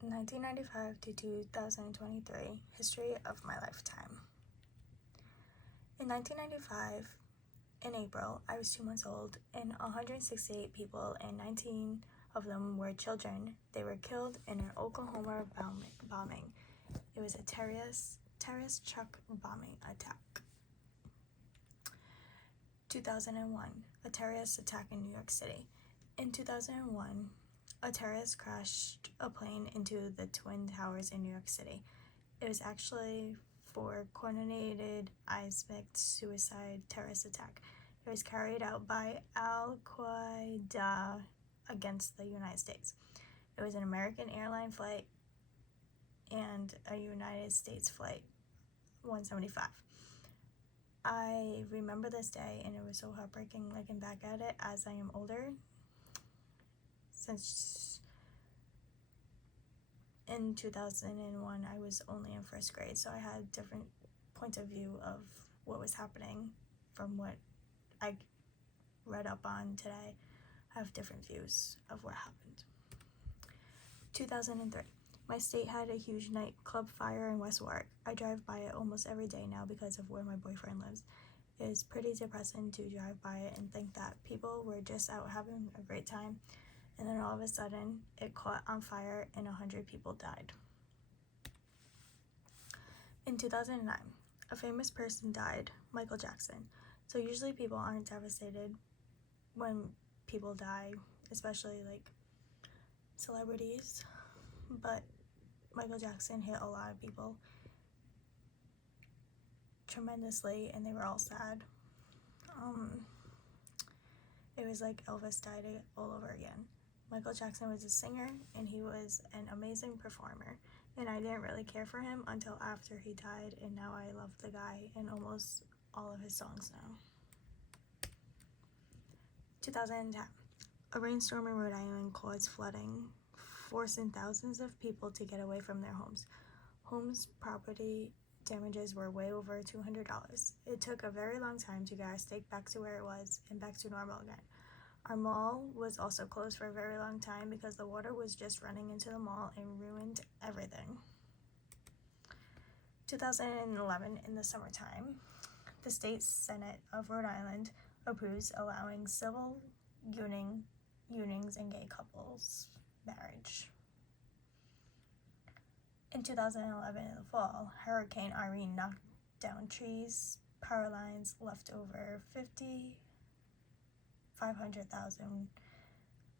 1995 to 2023, history of my lifetime. In 1995, in April, I was 2 months old, and 168 people, and 19 of them were children. They were killed in an Oklahoma bombing. It was a terrorist truck bombing attack. 2001, a terrorist attack in New York City. In 2001, a terrorist crashed a plane into the Twin Towers in New York City. It was actually for coordinated Islamic suicide terrorist attack. It was carried out by Al-Qaeda against the United States. It was an American airline flight and a United States flight 175. I remember this day, and it was so heartbreaking looking back at it as I am older. Since in 2001, I was only in first grade, so I had different points of view of what was happening from what I read up on today. I have different views of what happened. 2003. My state had a huge nightclub fire in West Warwick. I drive by it almost every day now because of where my boyfriend lives. It is pretty depressing to drive by it and think that people were just out having a great time, and then all of a sudden it caught on fire and 100 people died. In 2009, a famous person died, Michael Jackson. So usually people aren't devastated when people die, especially like celebrities, but Michael Jackson hit a lot of people tremendously, and they were all sad. It was like Elvis died all over again. Michael Jackson was a singer, and he was an amazing performer, and I didn't really care for him until after he died, and now I love the guy and almost all of his songs now. 2010. A rainstorm in Rhode Island caused flooding, forcing thousands of people to get away from their homes. Homes' property damages were way over $200. It took a very long time to get our state back to where it was and back to normal again. Our mall was also closed for a very long time because the water was just running into the mall and ruined everything. 2011, in the summertime, the State Senate of Rhode Island approves allowing civil unions and gay couples marriage. In 2011, in the fall, Hurricane Irene knocked down trees, power lines, left over 500,000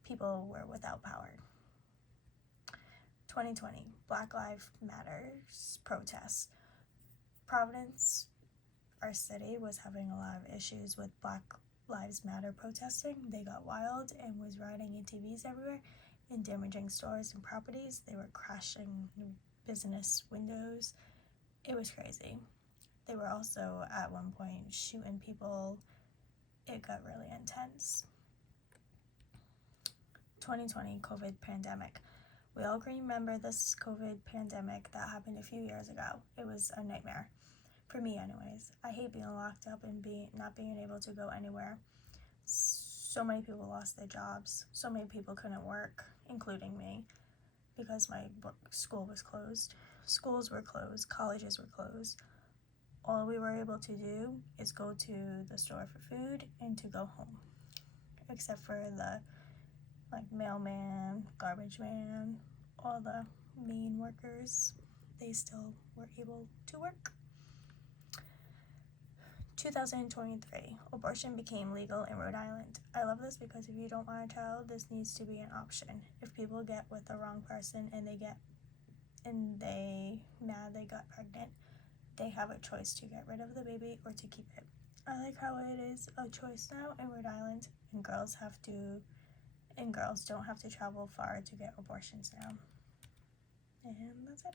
people were without power. 2020, Black Lives Matter protests. Providence, our city, was having a lot of issues with Black Lives Matter protesting. They got wild and was riding ATVs everywhere and damaging stores and properties. They were crashing business windows. It was crazy. They were also at one point shooting people. It got really intense. 2020 COVID pandemic. We all remember this COVID pandemic that happened a few years ago. It was a nightmare. For me anyways. I hate being locked up and not being able to go anywhere. So many people lost their jobs. So many people couldn't work, including me, because my school was closed. Schools were closed. Colleges were closed. All we were able to do is go to the store for food and to go home. Except for the mailman, garbage man, all the mean workers, they still were able to work. 2023, abortion became legal in Rhode Island. I love this because if you don't want a child, this needs to be an option. If people get with the wrong person and they got pregnant, they have a choice to get rid of the baby or to keep it. I like how it is a choice now in Rhode Island, and girls don't have to travel far to get abortions now. And that's it.